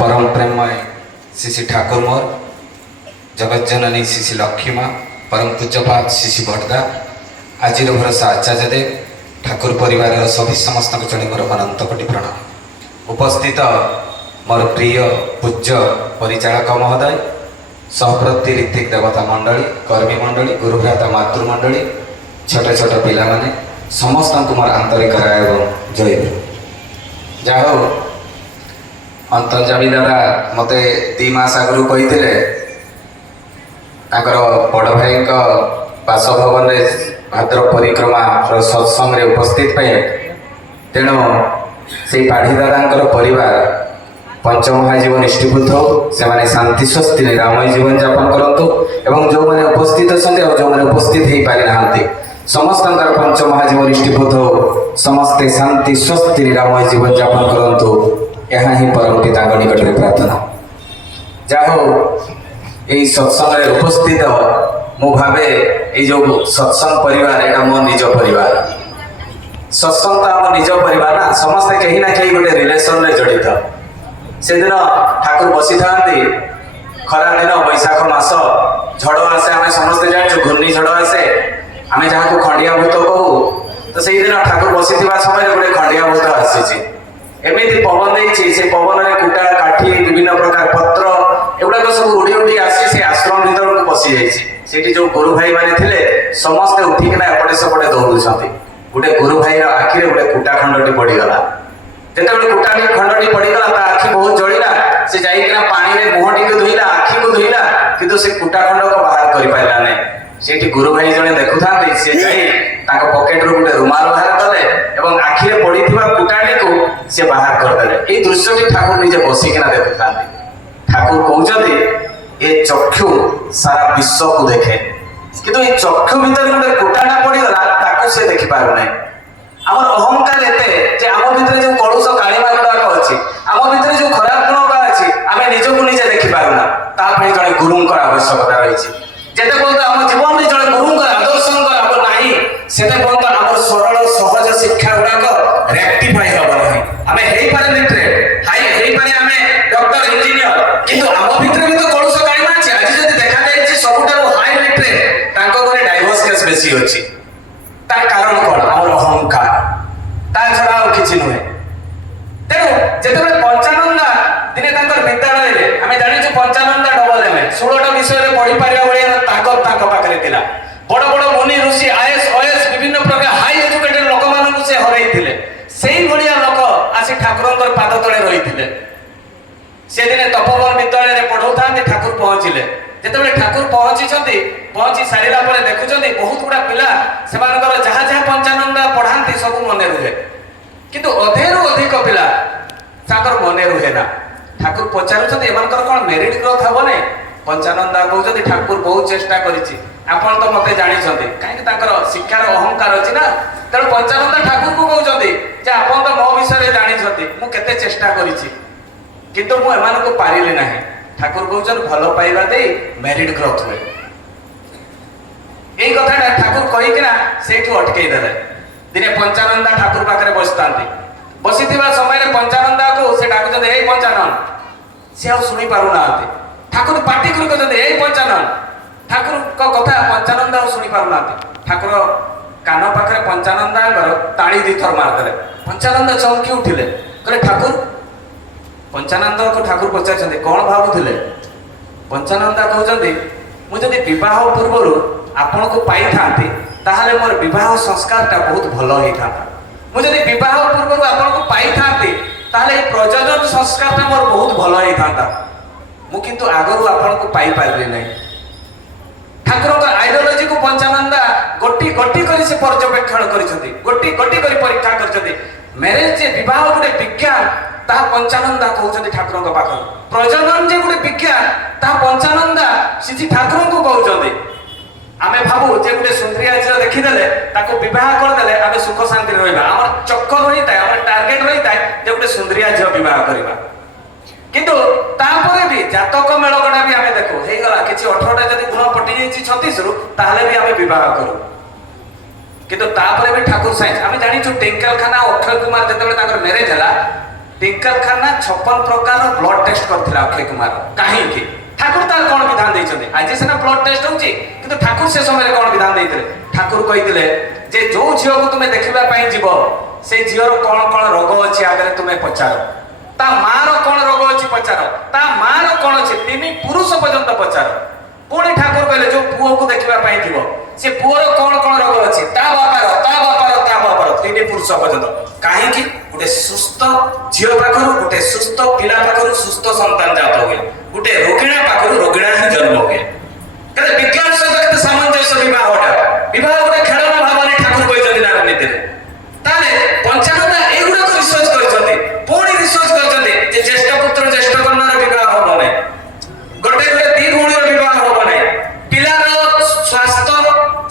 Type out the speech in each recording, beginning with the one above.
परम प्रेममय श्री श्री ठाकुर मोर जगज्जननी श्री श्री लक्ष्मी माँ परम पूज्यपात श्री श्री बड़दा आज भरोसा आचार्य देव ठाकुर परिवार सभी समस्त जड़े मोर अनंत कोटि प्रणाम। उपस्थित मोर प्रिय पूज्य परिचालक महोदय सहप्रति ऋतिक देवता मंडली कर्मी मंडली गुरुभ्राता मातृमंडली छोट छोट पिला माने समस्त मोर आंतरिक एवं जय गुरु। जाओ अंतर्जामी द्वारा मत 2 मास आगु कही बड़ भाई बासभवन भाद्र परिक्रमा सत्संग उपस्थित पे तेणु से पाढ़ी दादा परिवार पंचमहाजीवन इष्टिभूत हो से शांति स्वस्ति निरामय जीवन यापन करूँ एवं जो मैंने उपस्थित अच्छा और जो मैंने उपस्थित हो पारि ना समस्त पंचमहाजीवन इष्टिभूत हो समस्ते शांति स्वस्ति निरामय जीवन यापन करूँ यहाँ ही परम पिता निकट में प्रार्थना। जाहो यही सत्संग उपस्थित मु भावे ये जो सत्संग परिवार यहाँ मो निज परिवार सत्संग तो आम निज परिवार ना समस्ते कहीं ना कहीं गोटे रिलेसन में जड़ित से दिन ठाकुर बसी था खरा दिन बैशाख मास झड़ आसे आम समस्ते जान घूर्णी झड़ आसे आम जहाँ को खंडिया भूत कहू तो से दिन ठाकुर बसी समय गोटे खंडिया भूत आसी एमती पवन देती से पवन में कुटा काठी विभिन्न प्रकार पत्र एगुड़ाक सब उड़ी उड़ी आसी से आश्रम भर को पशि जाइए जो गुरु भाई मैंने थे समस्ते उठिकना एपटे सेपटे दौड़ुंट गोटे गुरु भाई आखिरे गोटे कुटा खंडटी पड़गला जिते कुटा खंडटी पड़गला आखि बहुत जलिला से जाइना पानी में मुह टी धोला आखि को धोला किंतु से कुटा खंड को बाहर कर पारा ना से गुरु भाई जड़े देखु था पकेट रू गोटे रुमाल बाहर कले और आखिरे पड़ी कुटाटी को से बाहर करदे ये दृश्य ठाकुर निजे बसिकिना देखु था ठाकुर कहते ये चक्षु सारा विश्व को देखे किंतु ये चक्षु भीतर गोटे कुटाटा पड़गला ताकू से देखी पार ना आम अहंकार एते आम भीतर जो कलुष कालीमा गुड़ाक अच्छी आम भीतर जो खराब गुण अच्छी आम निजक निजे देखी पारुना ताप जड़े गुरु आवश्यकता रही जेते पर्यंत आम जीवन में जड़े गुरु आदर्श लाभ ना से पर्यंत आम सरल सहज शिक्षा गुड़ाक रेक्टिफाई हम ना आम हो लिटरेट हाई हो आम डॉक्टर इंजीनियर किंतु आम भीतर भी तो कलुष कालीमा अच्छी आज जब देखा जाए सबुठ हाई लिटरेट घरे डाइवोर्स केस बेसी अच्छी तार कारण कौन आम अहंकार ता छड़ा और किसी नुहे तेणु जिते पंचानंदा दिने विद्यालय आम जानी पंचानंदा डबल एम 16टा विषय पढ़ी पारा भाया ताकत पाखे था बड़ बड़ मुनि ऋषि आईएएस ओएएस विभिन्न प्रकार हाई एजुकेटेड लोक मान से हरई से लोक आसी ठाकुर पाद तले रही से दिने तपोवन विद्यालय पढ़ाऊ था ठाकुर पहुँचले जिते ठाकुर पहुँची सारा देखुं बहुत गुड़ा पिला से जहाँ जहाँ पंचानंदा पढ़ाती सब मन रुहे किंतु अधेरु अधिक पिला मन रुहे ना ठाकुर पचारुंट एम कौन मेरिट ग्रोथ हम ना पंचानंदा कहते ठाकुर बहुत चेष्टा करिछि आपण तो मते जानिछन्ते कहीं शिक्षार अहंकार अच्छी ना तेणु पंचानंदा ठाकुर को कहते आपण तो मो विषय जानिछन्ते मु केते चेष्टा करिछि किंतु मु एमान को पारिले नाही ठाकुर कहते भल पाइबा दे मेरिट ग्रोथ हुए यही कथा ठाकुर कहीकिना से अटकई देले दिने पंचानंदा ठाकुर पाखे बसता बसी समय पंचानंदा को से डाकुचंदे ए पंचानन से आ शुणी पारु ना ठाकुर पार्टी कर कहते ए पंचानन ठाकुर को कथा पंचानंदा आ शुणी पारु ना ठाकुर कान पाखे पंचानंदा ताड़ी 2 थर मारदे पंचानंदा चमकी उठिले कहले ठाकुर पंचानंदा को ठाकुर पचार कौन भावुले पंचानंदा कहते मुझे विवाह पूर्व आपण को पाई था ताहले मोर विवाह संस्कार बहुत भल होता मुझे विवाह पूर्व आपण को पाई था ताहले प्रजनन संस्कार मोर बहुत भल होता मु किंतु आगरू आपण को पाई पारि नहीं ठाकुर आइडियोलॉजी को पंचानंदा गोटी गोटी करी से पर्यवेक्षण करिसथि गोटी गोटी करी परीक्षा करिसथि मैरिज जे विवाह गोटे विज्ञान ता पंचानंदा कहउछथि ठाकुर को पाख प्रजनन जे गोटे विज्ञान ता पंचानंदा सिद्धि ठाकुर को कहउछथि आमे भाबु जे गोटे सुंदरिया झियो देखिदेले ताको विवाह करदेले आमे सुख शांति रहबा हमर चक्कर रहिता हमर टार्गेट रहिता जे गोटे सुंदरिया झियो विवाह करबा किंतु तापरे भी जातक मेलकटा भी आमे देखो हे गला किछि 18टा जदी गुण पटि जाइछि 36 रु ताहले भी आमे विवाह करू किंतु तापरे भी ठाकुर साइंस आमे जानि छु टेंकल खाना अक्षय कुमार जतबे ताकर मैरिज हला टिंकल खाना 56 प्रकार ब्लड टेस्ट करथिला अक्षय कुमार काहे ठाकुर तार कोन विधान दैछथि आज सेना ब्लड टेस्ट होउची किंतु ठाकुर से समय कोन विधान दैथिले ठाकुर कहिथिले जे जो झियो को तुमे देखिबा पई जीवो से झियोर कोन कोन रोग अछि आगरे तुमे पचारो ता मार कोन रोग अछि पचारो ता मार कोन अछि तिनी पुरुष पर्यंत पचारो पुणी ठाकुर कहले जो पुओ को देखिबा पई जीवो से पुओर कोन कोन रोग अछि ता बापार तिनी पुरुष पर्यंत काहे कि गोटे सुस्थ झियो पाखरु गोटे सुस्थ पिला पाखरु सुस्थ संतान जात हुए गोटे रोगिणा पाखरु रोगिणा ही जन्म हुए कहे विज्ञान सहित सामंजस्य विवाह गोटे खेलना भावने ठाकुर कहते राजनीति ताले पंचानंदा एगुड़ा रिसर्च करछथि पुणी रिसर्च करछथि जे ज्येष्ठ पुत्र ज्येष्ठ कन्यार विवाह होबो नै गोटे गोटे दी भौणीर विवाह होबो नै पिलार स्वास्थ्य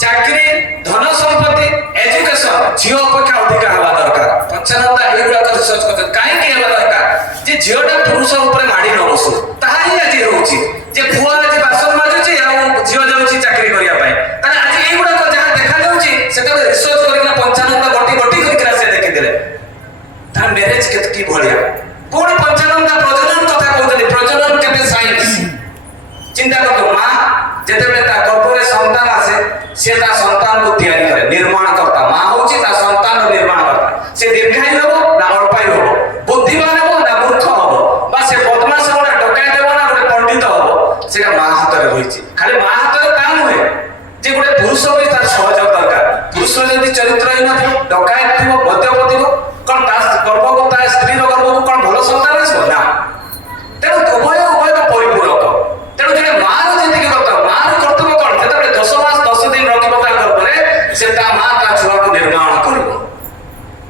चाकरी धन संपत्ति एजुकेशन झियो अपेक्षा अधिक हवा दरकार पंचानंदा एगुड़ा रिसर्च करछथि काहे कि हवा दरकार जे झियोटा पुरुष ऊपर माडी न बसु ताहा ही आज रहउची जे पुआ आज बासन माजुची आ झियो जाउची चाकरी करिया पई ताने आज एगुड़ा को जहा देखा जाउची सेते रिसर्च करिना पंचानंदा गोटी करिना से देखि देले ता मैरिज केतकी भलिया कोन पंचानंदा प्रजनन कथा कहतली प्रजनन केते साइंस चिंता करतो मां जेतेबेले ता गर्भरे संतान आसे से ता संतान को तैयारी करे निर्माण करता मां होची ता संतान निर्माण करता से दीर्घायु होबो ना अल्पायु होबो बुद्धिमान होबो ना मूर्ख होबो बा से बदमाश होबो ना डकायत होबो ना गोटे पंडित होबो सेटा मां हातरे होईची खाली मां हातरे ता नहे जे गोटे पुरुष भी तार सहयोग दरकार पुरुष यदि चरित्रहीन थिबो डकायत थिबो मद्यप थिबो कोन ता गर्भको ता स्त्री रो गर्भको कोन भलो संतान आसबो ना तेणु उभय परिपूरक तेणु जे मां रो जेति करता मां रो कर्तव्य कोन जेतबे 10 मास 10 दिन रखिबो ता गर्भरे से ता मां ता छुआ को निर्माण करबो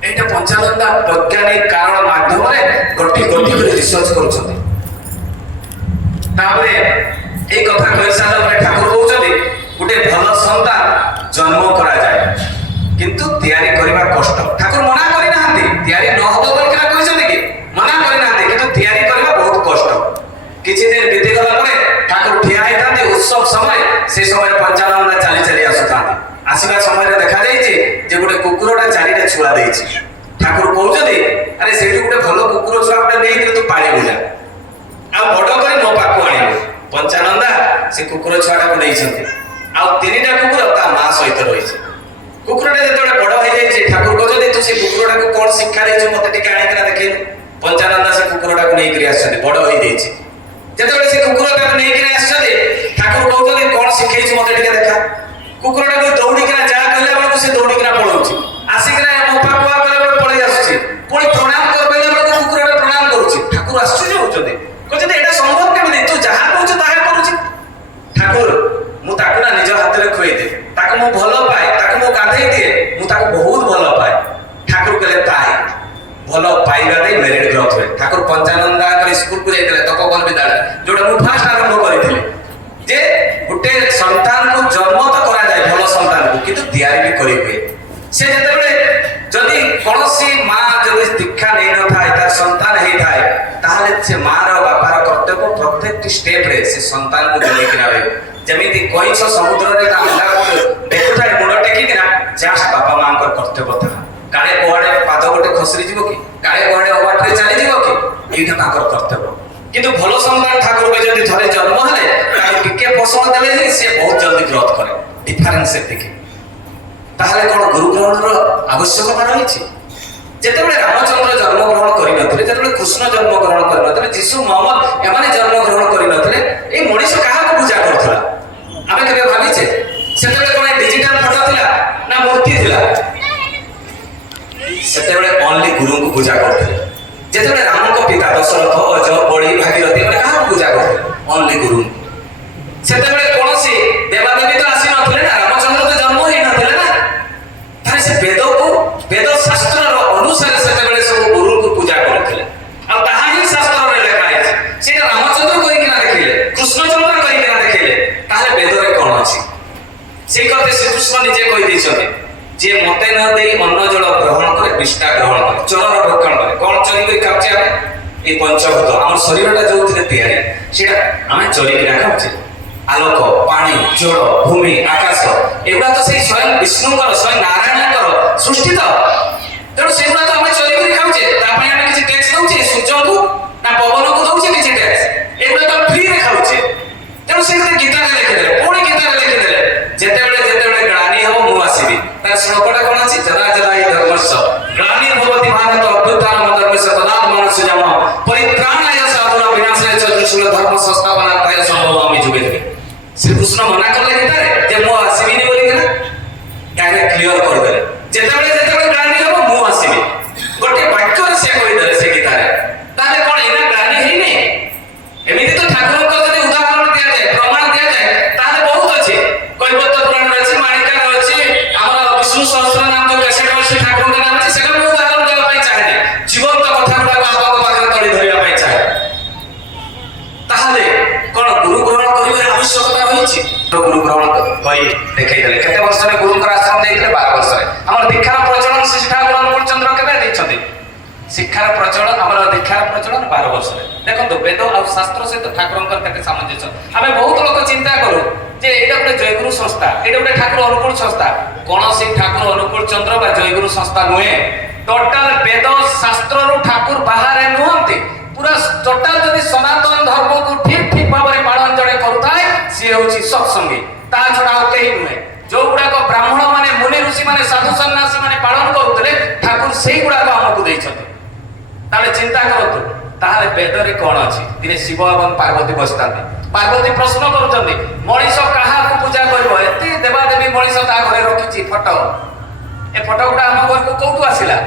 एटा पंचानंदा वैज्ञानिक कारण माध्यम रे गोटी कर रिसर्च करछथि ताबरे ए कथा कहि सारा पर ठाकुर कहउछथि गोटे भल संतान जन्म करा जाय किंतु तैयारी करबा कष्ट ठाकुर मना करि नाहंती तैयारी न होबो बोल के कहउछथि कि मना करि नाहंती किंतु तैयारी करबा बहुत कष्ट किछि दिन बीती गला परे ठाकुर ठिया हेतांती उत्सव समय से समय पंचानंदा चली आसुतांती आसीबा समय देखा जायछि जे गोटे कुकुरटा चारिटा छुआ देछि ठाकुर कहउछथि अरे सेठी गोटे भलो कुकुर छुआटा नै कि तू पानी बुझा आ बड करी मो पाखु आनिबो पंचानंदा से कुकुर छुआटा को नैछथि आ तीनटा कुकुर ता मां सहित रहिछि कुकुरटा जेतबे बड हो जायछि ठाकुर कहउछथि तू से कुकुरटा को कोन शिक्षा देछु मते टिके आनि करा देखिलु पंचानंदा से कुकुरटा को नै करी आछथि बड हो जायछि जेतबे से कुकुरटा को नै करी आछथि ठाकुर कहउछथि कोन शिखैछु मते टिके देखा कुकुरटा को दौड़ी करा जा कहले बेलको से दौड़ी करा पळौछि आसिकरा मोपा कुआ करे बेल पळै आछछि पुणी प्रणाम करबे बेलको कुकुरटा प्रणाम करूछि ठाकुर आश्चर्य होउछथि कहछथि एटा संभव केबे तू जहा कहछ ताहा करूछि ठाकुर मु ताकू ना निज हाथ रे खुई दे ताकू मु भलो पाए ताकू मु गाधै दिए मु ताकू बहुत भलो पाए ठाकुर कहले ताई भलो पाइबा दे मेरिट ग्रोथ हुए ठाकुर पंचानंदा कर स्कूल को जाइतले तपोवन विद्यालय जोडा मु फास्ट आरंभ करिथिले जे गुटे संतान को जन्म तो करा जाय भलो संतान को किंतु तैयारी भी करि हुए से जेतेबेले जदि कोनोसी मां जदि दीक्षा नै न थाय तार संतान हे थाय ताहले से मां रो बापार कर्तव्य प्रत्येक स्टेप रे से संतान को जोड़ी किनारे जमिति कइछ समुद्र रे अंडा को देखुथाय मुंड टेकी किना जस्ट बापा मां को कर्तव्य था काले कोआडे पाद गोटे खसरी जीवो कि काले कोआडे अबाट रे चली जीवो कि एटा ताकर कर्तव्य किंतु भलो संतान ठाकुर के जदि थरे जन्म हले ताके टिके पोषण देले से बहुत जल्दी ग्रोथ करे डिफरेंस देखि ताहले कोन गुरु ग्रहण रो आवश्यकता रहिछि जेतेबेले रामचंद्र जन्म ग्रहण करि नथिले जेतेबेले कृष्ण जन्म ग्रहण करि नथिले जीसु मोहम्मद एमाने जन्म ग्रहण करि नथिले ए मनीष काहा को पूजा करथला आमे केबे भाबिछे सेतेबेले कोन डिजिटल फोटो थिला ना मूर्ति थिला सेतेबेले ओनली गुरु को पूजा करथले जेतेबेले राम को पिता दशरथ अज बळी भागीरथी माने काहा को पूजा करथले ओनली गुरु सेतेबेले कोनसी देवादेवी तो आसी नथिले ना रामचंद्र तो जन्म हे नथिले ना तारे से वेद शास्त्र रो अनुसार सेतेबेले सब गुरु को पूजा करथले आ ताहा ही शास्त्र रे लेखा है से रामचंद्र कहि किना देखिले कृष्णचंद्र कहि किना देखिले ताले वेद रे कोन अछि से कहते श्री कृष्ण निजे कहि दैछथि जे मते न देई अन्न जल ग्रहण करे विष्टा ग्रहण करे चरर भक्षण करे कोन चोरी करि खाउचे आमे ए पंचभूत हमर शरीरटा जोथिले तयारी सेटा आमे चोरी किना खाउचे आलोक पानी जल भूमि आकाश एगुड़ा तो से स्वयं विष्णुकर स्वयं नारायणकर सृष्टि तो तेणु सेगुड़ा तो आम चोरी कर खाऊे किसी टैक्स दौचे आत्मन सुजम परित्राणाय साधुनां विनाशाय च दुष्कृत धर्म संस्थापनार्थाय संभवामि जुगे जुगे। श्री कृष्ण मना करले गीतारे जे मो आसीबिनी बोली ना डायरेक्ट क्लियर कर देले जेतेबेले गानी हबो मो आसीबी गोटे वाक्य से कहि देले से गीतारे ताले कोन एना गानी हेई नै एमिति तो ठाकुर को जदि उदाहरण दिया जाए प्रमाण दिया जाए ताले बहुत अछि कैवल्य पुराण अछि माणिका अछि हमर विष्णु सहस्त्र नाम जो कैसेट अछि ठाकुर के नाम अछि सेटा मो उदाहरण देबा पई चाहे जीवंत कथा गुडा आपको पाखरे तळी धरिया पई चाहे ताले कोन गुरु ग्रहण करिवे आवश्यकता होइछि तो गुरु ग्रहण कई देखै देले केते वर्ष रे गुरु कर आश्रम देइले 12 वर्ष रे हमर दीक्षार प्रचलन श्री ठाकुर अनुकूल चंद्र केबे दैछथि शिक्षार प्रचलन हमर दीक्षार प्रचलन 12 वर्ष रे देखो वेद और शास्त्र से तो ठाकुर केते सामंजस्य आमे बहुत लोक चिंता करू जे एटा गोटे जयगुरु संस्था एटा गोटे ठाकुर अनुकूल संस्था कोनोसी ठाकुर अनुकूल चंद्र बा जयगुरु संस्था नुहे टोटल वेद शास्त्र रु ठाकुर बाहर नुहंती पूरा टोटल जदि सनातन धर्म को ठीक ठीक भाव में पालन जड़े करूथाय सी होची सत्संगी ता छडा और केही नुहे जो गुडा को ब्राह्मण माने मुनि ऋषि माने साधु सन्यासी माने पालन करूतले ठाकुर सेही गुडा को हमकु दैछथि ताले चिंता करतु ताले वेद रे कोन अछि दिने शिव एवं पार्वती बसताते पार्वती प्रश्न करूछन्ति मणिष काहा को पूजा करबो एते देवा देवी मणिष ता घरे रखिछि फोटो ए फोटो गुडा हम घर को कोठु आसिला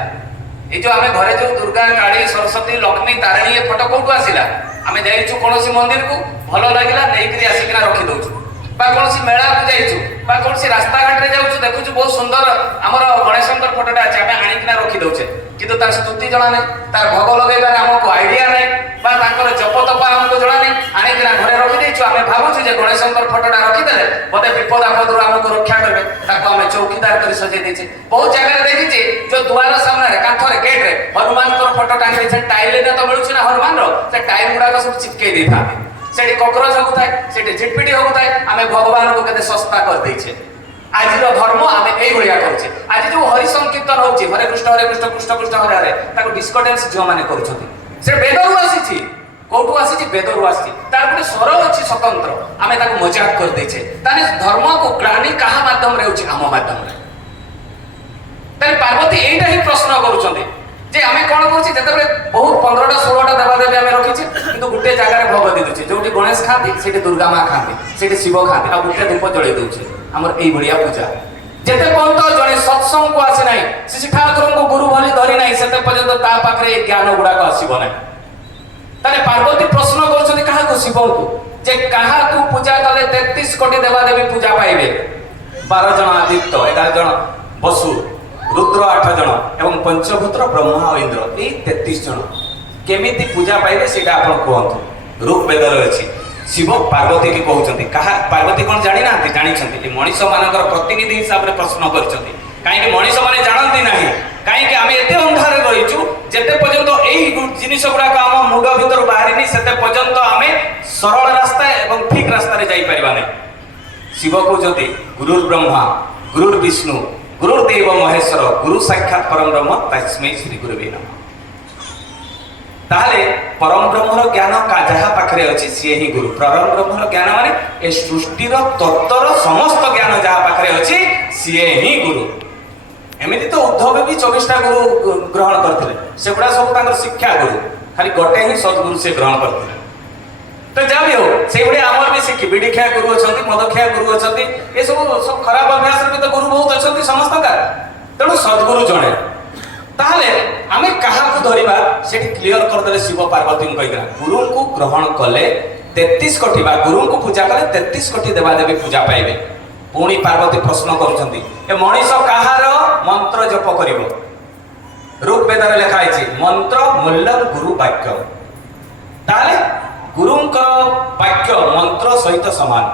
ए जो आमे घरे जो दुर्गा काली सरस्वती लक्ष्मी तारिणी ए फोटो कोठु आसिला आमे जाइछु कोनोसी मंदिर को भलो लागिला नेइकरी आसिकिना रखि दउछु बा कोनोसी मेला को जाइछु बा कोनोसी रास्ता घाट रे जाउछु देखुछु बहुत सुंदर हमर गणेशंकर फोटोटा अछि आमे आनिकिना रखि दउछे किंतु तार स्तुति जणा नै तार भोग लगेबार हमको आईडिया नै बा ताकर जप तप हमको जणा नै आनिकिना घरे रखि दैछु आमे भाबुछु जे गणेशंकर फोटोटा रखि देले बोते विपद आपद हमको रक्षा करबे ताको आमे चौकीदार करी सजे देछे बहुत जगह रे देखिछि जो दुआर सामने रे काठरे गेट रे हनुमान को फोटो टांगी छै टाइल ने तो मिलुछि ना हनुमान रो से टाइल गुडा को सब चिपके देथा सेठी कॉकरोच होउ थाए सेठी झिटपिटी होउ थाए आमे भगवान को केते सस्ता कर दैछे आज रो धर्म आमे एई भलिया करछे आज जो हरि संकीर्तन होउछि हरे कृष्ण कृष्ण कृष्ण हरे हरे ताको डिस्कॉर्डेंस जो माने करूछथि से वेदरु आसीछि कोठु आसीछि वेदरु आसीछि तार पुनी स्वर अछि स्वतंत्र आमे ताको मजाक कर दैछे ताने धर्म को ग्लानि काहा माध्यम रे होछि हम माध्यम रे ताले पार्वती एइटा ही प्रश्न करूछथि जे आमे कोन करछि जेतेबेले बहुत 15टा 16टा देवा देवी आमे रखिछि किंतु गुटे जागा रे भोग दे दुछि जोटी गणेश खाती सेठी दुर्गा मां खाती सेठी शिव खाती आ गुटे धूप जळै दउछि हमर एई भलिया पूजा जेते पंत जणे सत्संग को आसी नाही श्री ठाकुर को गुरु भली धरि नाही सेते पर्यंत ता पाखरे ज्ञान गुडा को आसीबो नाही ताले पार्वती प्रश्न करछथि काहा को शिव को जे काहा को पूजा कले 33 कोटी देवा देवी पूजा पाइबे 12 जण आदित्य 11 जण वसु रुद्र 8 जण एवं पंचभूत्र ब्रह्मा और इंद्र ए 33 जण केमिति पूजा पाइबे सेटा आपण कहंतु रूप वेद रे अछि शिव पार्वती के कहउछंती कहा पार्वती कोन जानि नांती जानि छंती ए मनीष मानकर प्रतिनिधि हिसाब रे प्रश्न करछंती काहे कि मनीष माने जानंती नाही काहे कि आमे एते अंधारे रहिछु जेते पर्यंत एई जिनिस गुडा का हम मुंड भीतर बाहरिनी सेते पर्यंत आमे सरल रास्ता एवं ठीक रास्ता रे जाई परिबा नै शिव कहउछंती गुरुर ब्रह्मा गुरुर विष्णु गुरुदेव महेश्वर गुरु साक्षात परम ब्रह्म तस्मै श्री गुरुवे नमः ताले परम ब्रह्मर ज्ञान का जहा पाखरे अछि से ही गुरु परम ब्रह्मर ज्ञान माने ए सृष्टि रो तत्तर समस्त ज्ञान जहा पाखरे अछि से ही गुरु एमिति तो उद्धव भी 24 टा गुरु ग्रहण करथिले सेबडा सब तांकर शिक्षा गुरु खाली गोटे ही सद्गुरु से ग्रहण करथिले तो जा भी हो से बड़े आमर भी शिखी बिडी खया गुरु अछंती मद खया गुरु अछंती ए सब खराब अभ्यास रे तो गुरु बहुत अछंती समस्त का तेणु सद्गुरु जणे ताहले आमे काहा को धरिबा सेठी क्लियर कर देले शिव पार्वती को कहिरा गुरु को ग्रहण कले 33 कोटी बा गुरु को पूजा कले 33 कोटी देवा देवी पूजा पाइबे पुणी पार्वती प्रश्न करूछंती ए मनीष काहार मंत्र जप करिवो रूप वेद रे लिखा आइछि मंत्र मूल्यम गुरु वाक्य ताले गुरुंकर वाक्य मंत्र सहित समान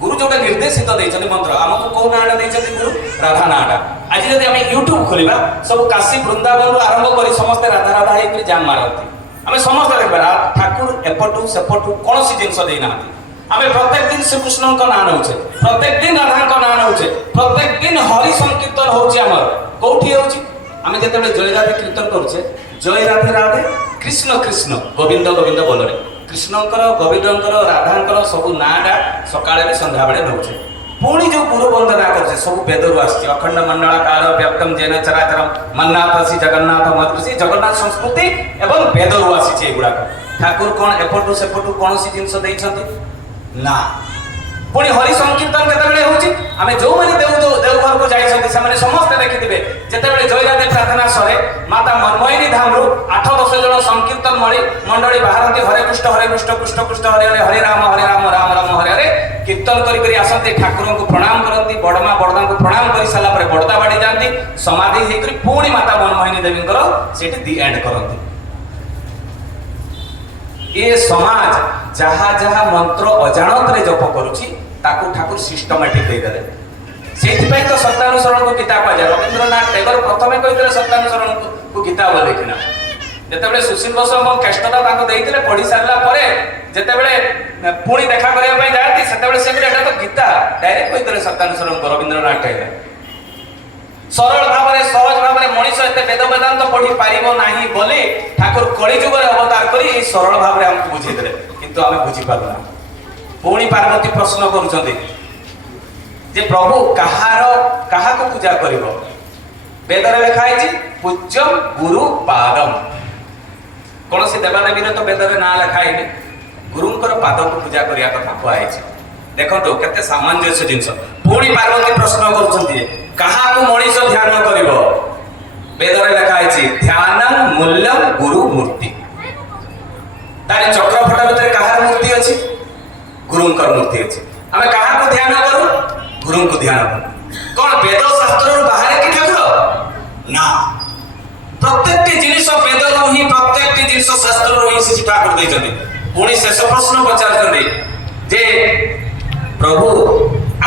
गुरु जोटे निर्देशित दैछथि मंत्र हमको को नाडा दैछथि गुरु राधा नाडा आज जदि हम YouTube खोलिबा सब काशी वृंदावन रु आरंभ करी समस्त राधा राधा हेकि जाम मारती हमें समस्त देखबा ठाकुर एपटू सेपटू कोनोसी जिंस देई नाथि हमें प्रत्येक दिन श्री कृष्ण को नाम होचे प्रत्येक दिन राधा को नाम होचे प्रत्येक दिन हरि संकीर्तन होचे हमर कोठी होची हमें जेतेबे जय राधे कीर्तन करछे जय राधे राधे कृष्ण कृष्ण गोविंद गोविंद बोलरे कृष्णकर गोविंदकर राधाकर सब नाडा सकाळे भी संध्या बेले नउछे पुणी जो गुरु वंदना कर सब वेदर आसी अखंड मंडलाकार व्याप्तम जैन चराचरम मन्नाथ जगन्नाथ मदृषि जगन्नाथ संस्कृति एवं वेदर आसी एगुड़ाक ठाकुर कौन एपटू सेपटू कौन सी जिनस ना पुणी हरि संकीर्तन केतबेले होची आमे जो माने देवघर को जाइछन्ति से माने समस्त देखिथिबे जेतेबेले जयराधे प्रार्थना सरे माता मनमोहिनी धाम रु 8-10 जण संकीर्तन मंडली बाहरती हरे कृष्ण कृष्ण कृष्ण हरे हरे हरे राम राम राम हरे हरे कीर्तन करी करी आसंती ठाकुर को प्रणाम करंती बड़मा बड़दा को प्रणाम करी साला परे बड़दा बाड़ी जानती समाधि हे करी पुणी माता मनमोहिनी देवींकर सेठी दी एंड करंती ये समाज जहाँ जहाँ मंत्र अजाणत रे जप करुची ताकू ठाकुर सिस्टमेटिक दे देले सेथिपई तो सत्यानुसरण को गीता कह जाय रविंद्रनाथ टैगोर प्रथमे कहितले सत्यानुसरण को गीता बोले किना जेतेबेले सुशील बसु हम केष्टता ताको देइतले पढी सारला परे जेतेबेले पुणी देखा करिया पई जाती सेतेबेले से एटा तो गीता डायरेक्ट कहितले सत्यानुसरण को रविंद्रनाथ टैगोर सरल भाव में सहज भाव में मनीष एते वेद वेदांत पढ़ी पारिबो नाही बोले ठाकुर कली युग रे अवतार करी ए सरल भाव में हमको बुझी देले किंतु आमे बुझी पारुना पुणी पार्वती प्रश्न करूछन्ते जे प्रभु कहा को पूजा करिवो वेद रे लिखा है पूज्यम गुरु पादम कौन सी देवादेवी रे तो वेद रे ना लिखा है गुरुंकर पाद को पूजा करिया कथा कहै छै देखो तो केते सामंजस्य जिंस पुणी पार्वती प्रश्न करूछन्ते कहा को मनीष ध्यान करिवो वेद रे लिखा है ध्यानम मूल्यम गुरु मूर्ति तारे चक्रफटा भीतर कहार मूर्ति अछि गुरुंकर मूर्ति अछि हमें कहा को ध्यान करू गुरु को ध्यान करू कौन वेद शास्त्र रो बाहर कि ठाकुर ना प्रत्येक जिनिस वेद रो ही प्रत्येक जिनिस शास्त्र रो ही से ठाकुर दै छथि पुणी शेष प्रश्न पचार छथि जे प्रभु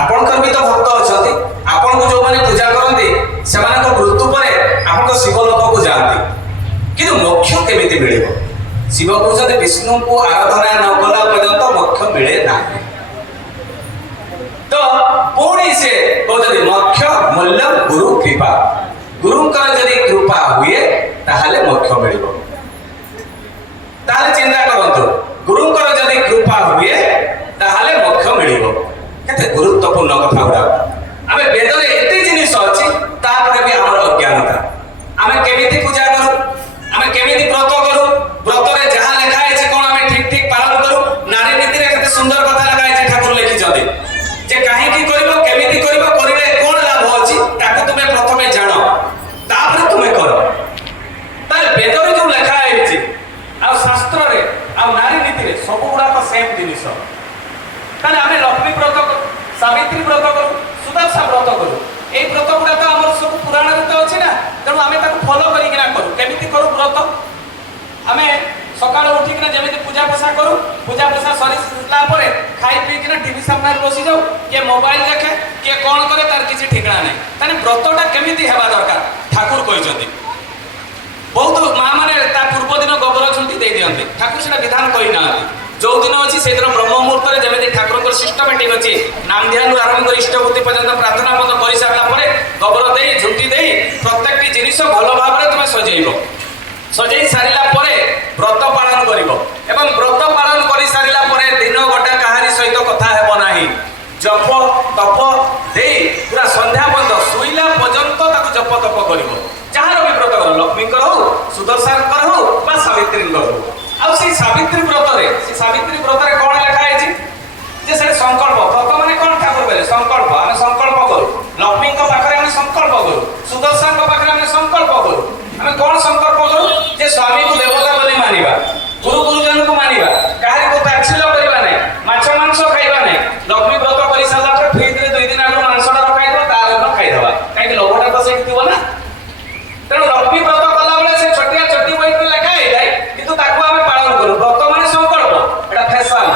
आपनकर भी तो भक्त अछथि आपन को जो माने पूजा करंती सेमान को मृत्यु परे आपन को शिव लोक को जानती किंतु मोक्ष केमिति मिलिबो शिव कहते विष्णु को आराधना न कला पर्यंत मोक्ष मिले ना तो पुणी से कहते मोक्ष मूल्य गुरु कृपा गुरुंकर यदि कृपा हुए ताहले मोक्ष मिलिबो ताहले चिंता करंतु गुरुंकर यदि कृपा हुए ताहले मोक्ष मिलिबो केते गुरुत्वपूर्ण कथा गुडा आमे वेद रे एते जिनिस अछि तापरे भी हमर अज्ञानता आमे केमिति पूजा करू आमे केमिति व्रत करू व्रत रे जहां लिखा है कोन आमे ठीक ठीक पालन करू नारी नीति रे केते सुंदर कथा लिखा है ठाकुर लिखि जदे जे काहे की करबो केमिति करबो करिले कोन लाभ अछि ताको तुमे प्रथमे जानो तापरे तुमे करो तार वेद रे जो लिखा है आ शास्त्र रे आ नारी नीति रे सब गुडा को सेम जिनिस ताले आमे लक्ष्मी व्रत सावित्री व्रत करू सुदर्शा व्रत करू ए व्रत गुडा तो हमर सब पुराण रे तो अछि ना तेनु आमे ताको फॉलो करी किना करू केमिति करू व्रत आमे सकाळ उठी किना जेमिति पूजा पसा करू पूजा पसा सरीला परे खाई पी किना टीवी सामने बसी जाऊ के मोबाइल देखे के कोन करे तार किछि ठिकाना नै ताने व्रतटा केमिति हेबा दरकार ठाकुर कहि जंती बहुत मां माने ता पूर्व दिन गोबर छुंटी दे दियंती ठाकुर सेटा विधान कहि ना जो दिन अच्छी से दिन ब्रह्म मुहूर्त में जमी ठाकुर सिस्टमेटिक अच्छी नाम ध्यान आरंभ कर इष्टभूति पर्यटन प्रार्थना बंद कर सारा गोबर दे झुंटी दे प्रत्येक जिनिस भल भाव में तुम सजेब सजै सारा व्रत पालन कर व्रत पालन कर सारा दिन गोटा कहानी सहित कथा हेब ना जप तप दे पूरा संध्या बंद शुईला पर्यंत जप तप कर जार भी व्रत कर लक्ष्मीकर हो सुदर्शन हो सावित्री हो आ सावित्री व्रत से सावित्री व्रत रे कोन लिखा है जे से संकल्प व्रत माने कोन ठाकुर बोले संकल्प हम संकल्प करू लक्ष्मी को पाखरे हम संकल्प करू सुदर्शन को पाखरे हम संकल्प करू हम कोन संकल्प करू जे स्वामी को देवता बोली मानिबा गुरु गुरुजन को मानिबा काहे को ताक्षिल करबा नै माछ मांस खाइबा नै लक्ष्मी व्रत करि साला पर फ्रिज रे 2 दिन आगु मांसटा रखाइ दो तार न खाइ देबा काहे लोभटा तो सेठी थिबो ना तेणु लक्ष्मी व्रत कला बेले से छोटिया छोटी बही में लिखा है किंतु ताको आमे पालन करू व्रत माने संकल्प एटा फैशन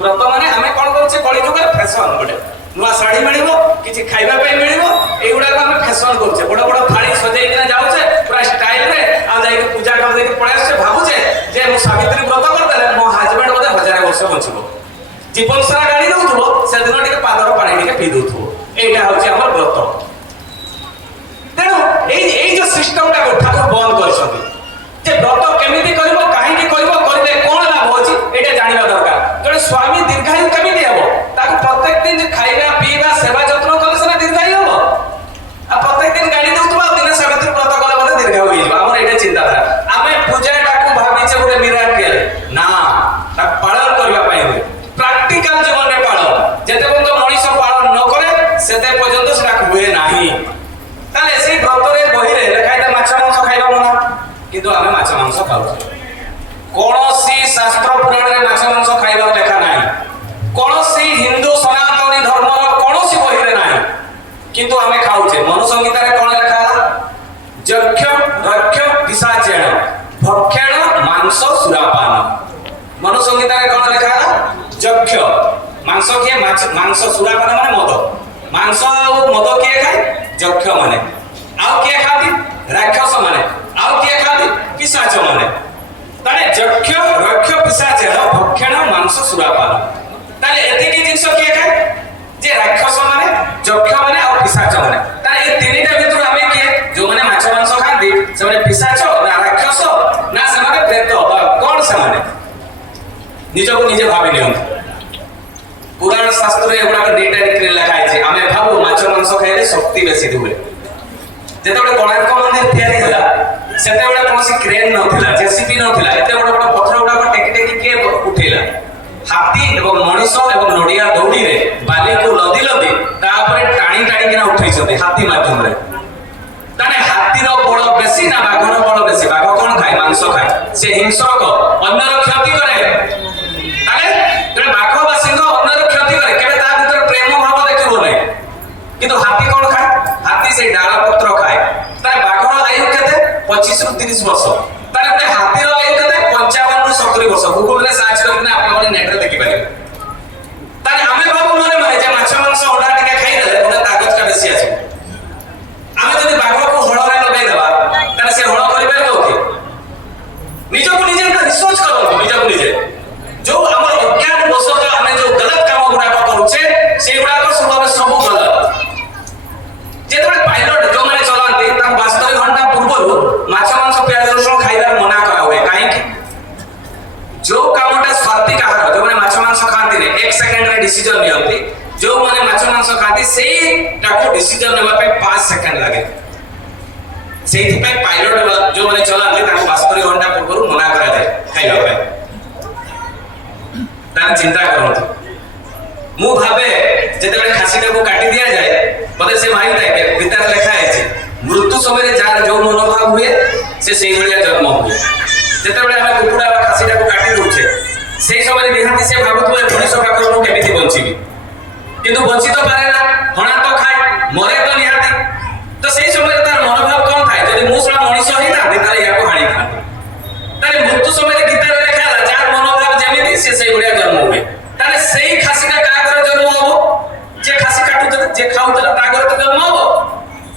व्रत माने आमे कोन करछे कली जुगर फैशन गोटे नुआ साड़ी मिलिबो किछि खाइबा पे मिलिबो एगुडा को आमे फैशन करछे बड़ बड़ थाली सजाई किना जाउछे पूरा स्टाइल रे आ जाई के पूजा कर दे के पळे आछे भाबुछे जे मो सावित्री व्रत कर देले मो हस्बैंड बोले 1000 वर्ष बंचिबो जीवन सारा गाड़ी दउथबो से दिन टिके पादर पानी टिके पी दउथबो एटा होछि हमर व्रत तेणु এই जो सिस्टमटा को ठाकुर बंद कर जे व्रत केमिति करबो काहे की करबो करले कोन लाभ होछि एटा जानिबा दरकार जने स्वामी दीर्घायु केमिति हेबो ताको प्रत्येक दिन जे खाइबा पीबा सेवा ମାଂସ ଖାଉଛେ। କୌଣସି ଶାସ୍ତ୍ର ପୁରାଣରେ ମାଛ ମାଂସ ଖାଇବାର ଲେଖା ନାହିଁ, କୌଣସି ହିନ୍ଦୁ ସନାତନୀ ଧର୍ମର କୌଣସି ବହିରେ ନାହିଁ, କିନ୍ତୁ ଆମେ ଖାଉଛେ। ମନୁ ସଂହିତାରେ କଣ ଲେଖା ହେଲା? ଯକ୍ଷ ରକ୍ଷ ପିଶାଚେଣ ଭକ୍ଷେଣ ମାଂସ ସୁରାପାନ। ମନୁ ସଂହିତାରେ କଣ ଲେଖା ହେଲା? ଯକ୍ଷ ମାଂସ କିଏ? ମାଂସ ସୁରାପାନ ମାନେ ମଦ, ମାଂସ ଆଉ ମଦ କିଏ ଖାଏ? ଯକ୍ଷ ମାନେ। ଆଉ କିଏ ଖାଆନ୍ତି? ରାକ୍ଷସ ମାନେ। ଆଉ କିଏ ଖାଆନ୍ତି? ପିଶାଚ ମାନେ। ତାହେଲେ ଯକ୍ଷ ରକ୍ଷ ପିଶାଚେଣ ଭକ୍ଷେଣ ମାଂସ ସୁରାପାନ। ତାହେଲେ ଏତିକି ଜିନିଷ କିଏ ଖାଏ? ଯେ ରାକ୍ଷସ ମାନେ, ଯକ୍ଷ ମାନେ ଆଉ ପିଶାଚ ମାନେ। ତାହେଲେ ଏ ତିନିଟା ଭିତରୁ ଆମେ କିଏ? ଯୋଉମାନେ ମାଛ ମାଂସ ଖାଆନ୍ତି ସେମାନେ ପିଶାଚ ନା ରାକ୍ଷସ ନା ସେମାନେ ପ୍ରେତ ବା କଣ ସେମାନେ? ନିଜକୁ ନିଜେ ଭାବି ନିଅନ୍ତୁ। ପୁରାଣ ଶାସ୍ତ୍ରରେ ଏଗୁଡାକ ଡିଟେଲରେ ଲେଖା ହେଇଛି। ଆମେ ଭାବୁ ମାଛ ମାଂସ ଖାଇଲେ ଶକ୍ତି ବେଶୀ ହୁଏ। ଯେତେବେଳେ କୋଣାର୍କ ମନ୍ଦିର ତିଆରି ହେଲା ସେତେବେଳେ କୌଣସି କ୍ରେନ୍ ନଥିଲା, ଜେସିବି ନଥିଲା, ଏତେ ବଡ ବଡ ପଥର ଗୁଡାକ ଟେକି ଟେକି କିଏ ଉଠେଇଲା? ହାତୀ ଏବଂ ମଣିଷ ଏବଂ ନଡିଆ ଦଉଡିରେ ବାଲିକୁ ଲଦି ଲଦି ତାପରେ ଟାଣି ଟାଣିକିନା ଉଠେଇଛନ୍ତି ହାତୀ ମାଧ୍ୟମରେ। ତାହେଲେ ହାତୀର ବଳ ବେଶୀ ନା ବାଘର ବଳ ବେଶୀ? ବାଘ କଣ ଖାଏ? ମାଂସ ଖାଏ। ସେ ହିଂସ୍ରକ, ଅନ୍ୟର କ୍ଷତି କରେ। ତାହେଲେ ବାଘ ବା ସିଂହ ଅନ୍ୟର କ୍ଷତି କରେ, କେବେ ତା ଭିତରେ ପ୍ରେମ ଭାବ ଦେଖିବ ନାହିଁ। କିନ୍ତୁ ହାତୀ କଣ ଖାଏ? ହାତୀ ସେଇ ଡାଳ ପତ୍ର ଖାଏ। ତାହେଲେ ବାଘର ଆୟୁ କେତେ? 25 ରୁ 30 ବର୍ଷ। ତାହେଲେ ଗୋଟେ ହାତୀର ଆୟୁ କେତେ? 55 ରୁ 70 ବର୍ଷ। ଗୁଗଲରେ ସର୍ଚ୍ଚ କରିକିନା ଆପଣମାନେ ନେଟରେ ଦେଖିପାରିବେ। ତାହେଲେ ଆମେ ଭାବୁ ମନେ ମନେ ଯେ ମାଛ ମାଂସ ଅଣ୍ଡା ଟିକେ ଖାଇଦେଲେ ଗୋଟେ ତାକତଟା ବେଶୀ ଆସିବ। ଆମେ ଯଦି ବାଘକୁ ହଳରେ ଲଗାଇଦେବା ତାହେଲେ ସେ ହଳ କରିପାରିବ କି? ନିଜକୁ ନିଜେ ରିସର୍ଚ୍ଚ କରନ୍ତୁ, ନିଜକୁ ନିଜେ। ଯୋଉ ଆମର ଅଜ୍ଞାନ ବଶତଃ ଆମେ ଯୋଉ ଗଲତ କାମ ଗୁଡାକ କରୁଛେ ସେଇଗୁଡାକ ସବୁ ଗଲତ। ଯେତେବେଳେ ପାଇଲଟ ଯୋଉମାନେ ଚଲାନ୍ତି ତାଙ୍କୁ 72 ଘଣ୍ଟା ପୂର୍ବରୁ ମାଛ ମାଂସ ପିଆଜ ରସୁଣ ଖାଇବାର ମନା କରା ହୁଏ। କାହିଁକି? ଯୋଉ କାମଟା ସ୍ୱାତ୍ବିକ ଆହାର, ଯୋଉମାନେ ମାଛ ମାଂସ ଖାଆନ୍ତିନି 1 ସେକେଣ୍ଡରେ ଡିସିଜନ ନିଅନ୍ତି, ଯୋଉମାନେ ମାଛ ମାଂସ ଖାଆନ୍ତି ସେଇଟାକୁ ଡିସିଜନ ନେବା ପାଇଁ 5 ସେକେଣ୍ଡ ଲାଗେ। ସେଇଥିପାଇଁ ପାଇଲଟ ଯୋଉମାନେ ଚଲାନ୍ତି ତାଙ୍କୁ 72 ଘଣ୍ଟା ପୂର୍ବରୁ ମନା କରାଯାଏ ଖାଇବା ପାଇଁ। ତାହେଲେ ଚିନ୍ତା କରନ୍ତୁ। ମୁଁ ଭାବେ ଯେତେବେଳେ ଖାସିଟାକୁ କାଟି ଦିଆଯାଏ ମତେ ସେ ଭାବିଥାଏ ଭିତରେ ଲେଖା ହେଇଛି ମୃତ୍ୟୁ ସମୟରେ ଯାହାର ଯୋଉ ମନୋଭାବ ହୁଏ ସେ ସେଇଭଳିଆ ଜନ୍ମ ହୁଏ। ଯେତେବେଳେ ଆମେ କୁକୁଡ଼ା ବା ଖାସିଟାକୁ କାଟି ଦଉଛେ ସେଇ ସମୟରେ ନିହାତି ସେ ଭାବୁଥିବ ମଣିଷ ପାଖରୁ ମୁଁ କେମିତି ବଞ୍ଚିବି, କିନ୍ତୁ ବଞ୍ଚି ତ ପାରେ ନା, ହଣା ତ ଖାଏ, ମରେ ତ ନିହାତି। ତ ସେଇ ସମୟରେ ତାର ମନୋଭାବ କଣ ଥାଏ? ଯଦି ମୁଁ ସେଟା ମଣିଷ ହେଇଥାନ୍ତି ତାହେଲେ ୟାକୁ ହାଣିଥାନ୍ତି। ତାହେଲେ ମୃତ୍ୟୁ ସମୟରେ ଗୀତାରେ ଲେଖା ହେଲା ଯାହାର ମନୋଭାବ ଯେମିତି ସେ ସେଇଭଳିଆ ଜନ୍ମ ହୁଏ। ତାହେଲେ ସେଇ ଖାସିଟା କାହା ଘରେ ଜନ୍ମ ହବ? ଯେ ଖାସି କାଟୁଥିଲା, ଯେ ଖାଉଥିଲା ତା ଘରେ ତ ଜନ୍ମ ହବ।